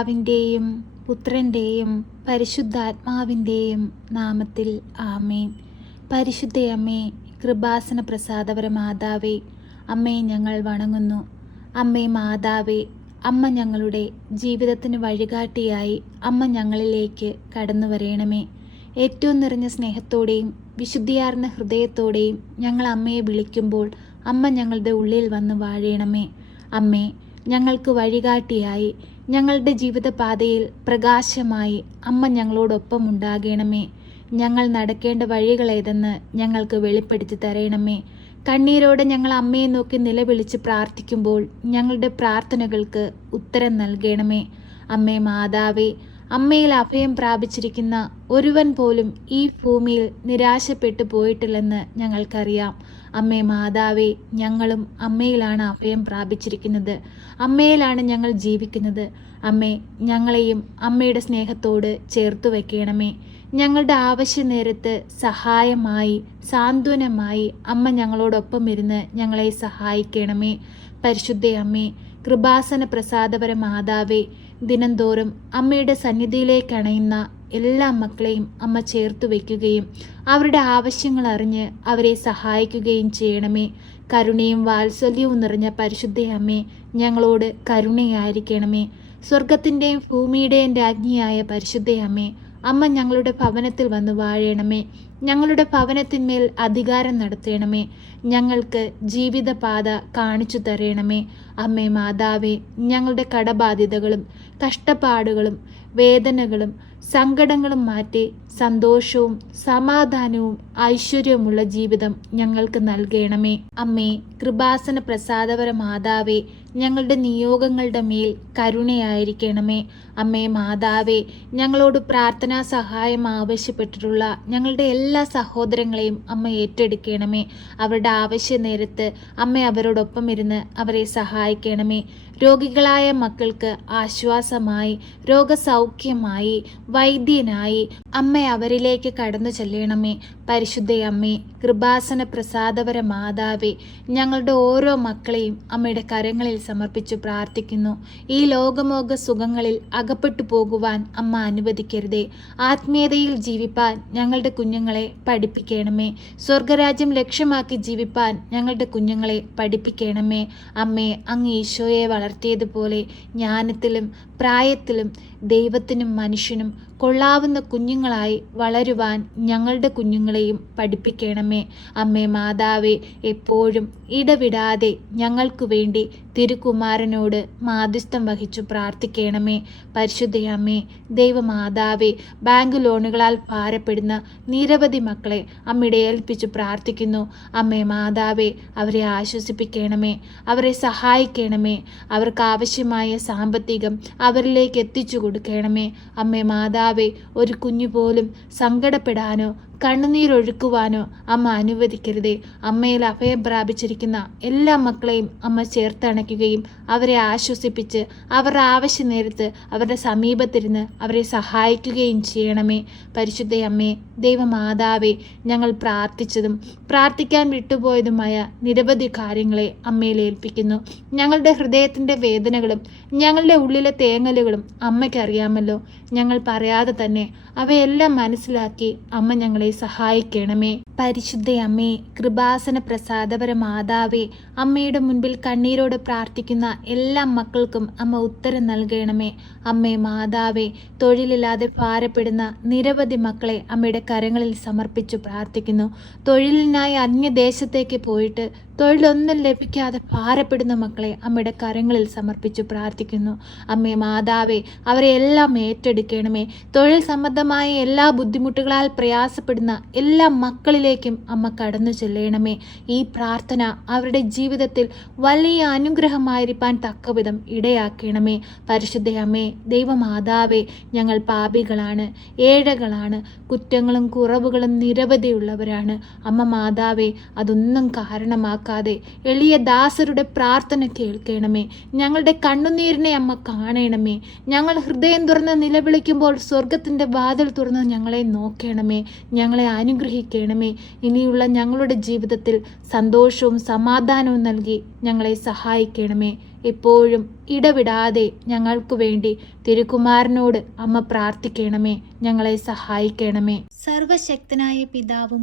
പിതാവിന്റെയും പുത്രന്റെയും പരിശുദ്ധാത്മാവിന്റെയും നാമത്തിൽ ആമേൻ. പരിശുദ്ധയമ്മേ കൃപാസന പ്രസാദപര മാതാവേ അമ്മയെ ഞങ്ങൾ വണങ്ങുന്നു. അമ്മേ മാതാവേ അമ്മ ഞങ്ങളുടെ ജീവിതത്തിന് വഴികാട്ടിയായി അമ്മ ഞങ്ങളിലേക്ക് കടന്നു വരയണമേ ഏറ്റവും നിറഞ്ഞ സ്നേഹത്തോടെയും വിശുദ്ധിയാർന്ന ഹൃദയത്തോടെയും ഞങ്ങൾ അമ്മയെ വിളിക്കുമ്പോൾ അമ്മ ഞങ്ങളുടെ ഉള്ളിൽ വന്ന് വാഴയണമേ അമ്മേ ഞങ്ങൾക്ക് വഴികാട്ടിയായി ഞങ്ങളുടെ ജീവിതപാതയിൽ പ്രകാശമായി അമ്മ ഞങ്ങളോടൊപ്പം ഉണ്ടാകണമേ. ഞങ്ങൾ നടക്കേണ്ട വഴികളേതെന്ന് ഞങ്ങൾക്ക് വെളിപ്പെടുത്തി തരയണമേ കണ്ണീരോടെ ഞങ്ങൾ അമ്മയെ നോക്കി നിലവിളിച്ച് പ്രാർത്ഥിക്കുമ്പോൾ ഞങ്ങളുടെ പ്രാർത്ഥനകൾക്ക് ഉത്തരം നൽകണമേ. അമ്മേ മാതാവേ അമ്മയിൽ അഭയം പ്രാപിച്ചിരിക്കുന്ന ഒരുവൻ പോലും ഈ ഭൂമിയിൽ നിരാശപ്പെട്ടു പോയിട്ടില്ലെന്ന് ഞങ്ങൾക്കറിയാം. അമ്മേ മാതാവേ ഞങ്ങളും അമ്മയിലാണ് അഭയം പ്രാപിച്ചിരിക്കുന്നത്. അമ്മയിലാണ് ഞങ്ങൾ ജീവിക്കുന്നത്. അമ്മേ ഞങ്ങളെയും അമ്മയുടെ സ്നേഹത്തോട് ചേർത്തു വെക്കണമേ. ഞങ്ങളുടെ ആവശ്യ നേരത്ത് സഹായമായി സാന്ത്വനമായി അമ്മ ഞങ്ങളോടൊപ്പം ഇരുന്ന് ഞങ്ങളെ സഹായിക്കണമേ. പരിശുദ്ധ അമ്മേ കൃപാസന പ്രസാദപര മാതാവേ ദിനംതോറും അമ്മയുടെ സന്നിധിയിലേക്ക് അണയുന്ന എല്ലാ മക്കളെയും അമ്മ ചേർത്ത് വയ്ക്കുകയും അവരുടെ ആവശ്യങ്ങൾ അറിഞ്ഞ് അവരെ സഹായിക്കുകയും ചെയ്യണമേ. കരുണയും വാത്സല്യവും നിറഞ്ഞ പരിശുദ്ധ അമ്മേ ഞങ്ങളോട് കരുണയായിരിക്കണമേ. സ്വർഗത്തിന്റെയും ഭൂമിയുടെയും രാജ്ഞിയായ പരിശുദ്ധ അമ്മേ അമ്മ ഞങ്ങളുടെ ഭവനത്തിൽ വന്ന് വാഴണമേ ഞങ്ങളുടെ ഭവനത്തിന്മേൽ അധികാരം നടത്തണമേ. ഞങ്ങൾക്ക് ജീവിതപാത കാണിച്ചു തരണമേ. അമ്മേ മാതാവേ ഞങ്ങളുടെ കടബാധ്യതകളും കഷ്ടപ്പാടുകളും വേദനകളും സങ്കടങ്ങളും മാറ്റി സന്തോഷവും സമാധാനവും ഐശ്വര്യവുമുള്ള ജീവിതം ഞങ്ങൾക്ക് നൽകണമേ. അമ്മേ കൃപാസന പ്രസാദപര മാതാവേ ഞങ്ങളുടെ നിയോഗങ്ങളുടെ മേൽ കരുണയായിരിക്കണമേ. അമ്മേ മാതാവേ ഞങ്ങളോട് പ്രാർത്ഥനാ സഹായം ആവശ്യപ്പെട്ടിട്ടുള്ള ഞങ്ങളുടെ എല്ലാ സഹോദരങ്ങളെയും അമ്മ ഏറ്റെടുക്കണമേ. അവരുടെ ആവശ്യ നേരത്ത് അമ്മ അവരോടൊപ്പം ഇരുന്ന് അവരെ സഹായിക്കണമേ. രോഗികളായ മക്കൾക്ക് ആശ്വാസമായി രോഗസൗഖ്യമായി വൈദ്യനായി അമ്മ അവരിലേക്ക് കടന്നു ചെല്ലണമേ. പരിശുദ്ധ അമ്മേ കൃപാസന പ്രസാദപര മാതാവേ ഞങ്ങളുടെ ഓരോ മക്കളെയും അമ്മയുടെ കരങ്ങളിൽ സമർപ്പിച്ചു പ്രാർത്ഥിക്കുന്നു. ഈ ലോകമോക സുഖങ്ങളിൽ അകപ്പെട്ടു പോകുവാൻ അമ്മ അനുവദിക്കരുതേ. ആത്മീയതയിൽ ജീവിപ്പാൻ ഞങ്ങളുടെ കുഞ്ഞുങ്ങളെ പഠിപ്പിക്കണമേ. സ്വർഗരാജ്യം ലക്ഷ്യമാക്കി ജീവിപ്പാൻ ഞങ്ങളുടെ കുഞ്ഞുങ്ങളെ പഠിപ്പിക്കണമേ. അമ്മേ അങ്ങ് ഈശോയെ വളർത്തിയതുപോലെ ജ്ഞാനത്തിലും പ്രായത്തിലും ദൈവത്തിനും മനുഷ്യനും കൊള്ളാവുന്ന കുഞ്ഞുങ്ങളായി വളരുവാൻ ഞങ്ങളുടെ കുഞ്ഞുങ്ങളെയും പഠിപ്പിക്കണമേ. അമ്മേ മാതാവേ എപ്പോഴും ഇടവിടാതെ ഞങ്ങൾക്കു വേണ്ടി തിരുക്കുമാരനോട് മാധ്യസ്ഥം വഹിച്ചു പ്രാർത്ഥിക്കണമേ. പരിശുദ്ധയമ്മേ ദൈവമാതാവേ ബാങ്ക് ലോണുകളാൽ ഭാരപ്പെടുന്ന നിരവധി മക്കളെ അമ്മയുടെ ഏൽപ്പിച്ചു പ്രാർത്ഥിക്കുന്നു. അമ്മേ മാതാവേ അവരെ ആശ്വസിപ്പിക്കണമേ അവരെ സഹായിക്കണമേ അവർക്ക് ആവശ്യമായ സാമ്പത്തികം അവരിലേക്ക് എത്തിച്ചു കൊടുക്കണമേ. അമ്മേ മാതാവേ ഒരു കുഞ്ഞു പോലും സങ്കടപ്പെടാനോ കണ്ണുനീരൊഴുക്കുവാനോ അമ്മ അനുവദിക്കരുതേ. അമ്മയിൽ അഭയം പ്രാപിച്ചിരിക്കുന്ന എല്ലാ മക്കളെയും അമ്മ ചേർത്തണയ്ക്കുകയും അവരെ ആശ്വസിപ്പിച്ച് അവരുടെ ആവശ്യ നേരത്ത് അവരുടെ സമീപത്തിരുന്ന് അവരെ സഹായിക്കുകയും ചെയ്യണമേ. പരിശുദ്ധ അമ്മേ ദൈവമാതാവേ ഞങ്ങൾ പ്രാർത്ഥിച്ചതും പ്രാർത്ഥിക്കാൻ വിട്ടുപോയതുമായ നിരവധി കാര്യങ്ങളെ അമ്മയിൽ ഏൽപ്പിക്കുന്നു. ഞങ്ങളുടെ ഹൃദയത്തിന്റെ വേദനകളും ഞങ്ങളുടെ ഉള്ളിലെ തേങ്ങലുകളും അമ്മയ്ക്കറിയാമല്ലോ ഞങ്ങൾ പറയാതെ തന്നെ അവയെല്ലാം മനസ്സിലാക്കി അമ്മ ഞങ്ങളെ സഹായിക്കണമേ. പരിശുദ്ധ അമ്മേ കൃപാസന പ്രസാദപര മാതാവേ അമ്മയുടെ മുൻപിൽ കണ്ണീരോട് പ്രാർത്ഥിക്കുന്ന എല്ലാ മക്കൾക്കും അമ്മ ഉത്തരം നൽകണമേ. അമ്മേ മാതാവേ തൊഴിലില്ലാതെ ഭാരപ്പെടുന്ന നിരവധി മക്കളെ അമ്മയുടെ കരങ്ങളിൽ സമർപ്പിച്ചു പ്രാർത്ഥിക്കുന്നു. തൊഴിലിനായി അന്യദേശത്തേക്ക് പോയിട്ട് തൊഴിലൊന്നും ലഭിക്കാതെ ഭാരപ്പെടുന്ന മക്കളെ അമ്മയുടെ കരങ്ങളിൽ സമർപ്പിച്ചു പ്രാർത്ഥിക്കുന്നു. അമ്മേ മാതാവേ അവരെ എല്ലാം ഏറ്റെടുക്കണമേ. തൊഴിൽ സംബന്ധമായ എല്ലാ ബുദ്ധിമുട്ടുകളാൽ പ്രയാസപ്പെടുന്ന എല്ലാ മക്കളിലേക്കും അമ്മ കടന്നു ചെല്ലണമേ. ഈ പ്രാർത്ഥന അവരുടെ ജീവിതത്തിൽ വലിയ അനുഗ്രഹമായിരിക്കാൻ തക്കവിധം ഇടയാക്കണമേ. പരിശുദ്ധ അമ്മേ ദൈവമാതാവേ ഞങ്ങൾ പാപികളാണ് ഏഴകളാണ് കുറ്റങ്ങളും കുറവുകളും നിരവധിയുള്ളവരാണ്. അമ്മ മാതാവേ അതൊന്നും കാരണമാക്കാൻ മറക്കാതെ എളിയ ദാസരുടെ പ്രാർത്ഥന കേൾക്കണമേ. ഞങ്ങളുടെ കണ്ണുനീരിനെ അമ്മ കാണണമേ. ഞങ്ങൾ ഹൃദയം തുറന്ന് നിലവിളിക്കുമ്പോൾ സ്വർഗത്തിന്റെ വാതിൽ തുറന്ന് ഞങ്ങളെ നോക്കണമേ. ഞങ്ങളെ അനുഗ്രഹിക്കണമേ. ഇനിയുള്ള ഞങ്ങളുടെ ജീവിതത്തിൽ സന്തോഷവും സമാധാനവും നൽകി ഞങ്ങളെ സഹായിക്കണമേ. എപ്പോഴും ഇടവിടാതെ ഞങ്ങൾക്ക് വേണ്ടി തിരുകുമാരനോട് അമ്മ പ്രാർത്ഥിക്കണമേ. ഞങ്ങളെ സഹായിക്കണമേ. സർവശക്തനായ പിതാവും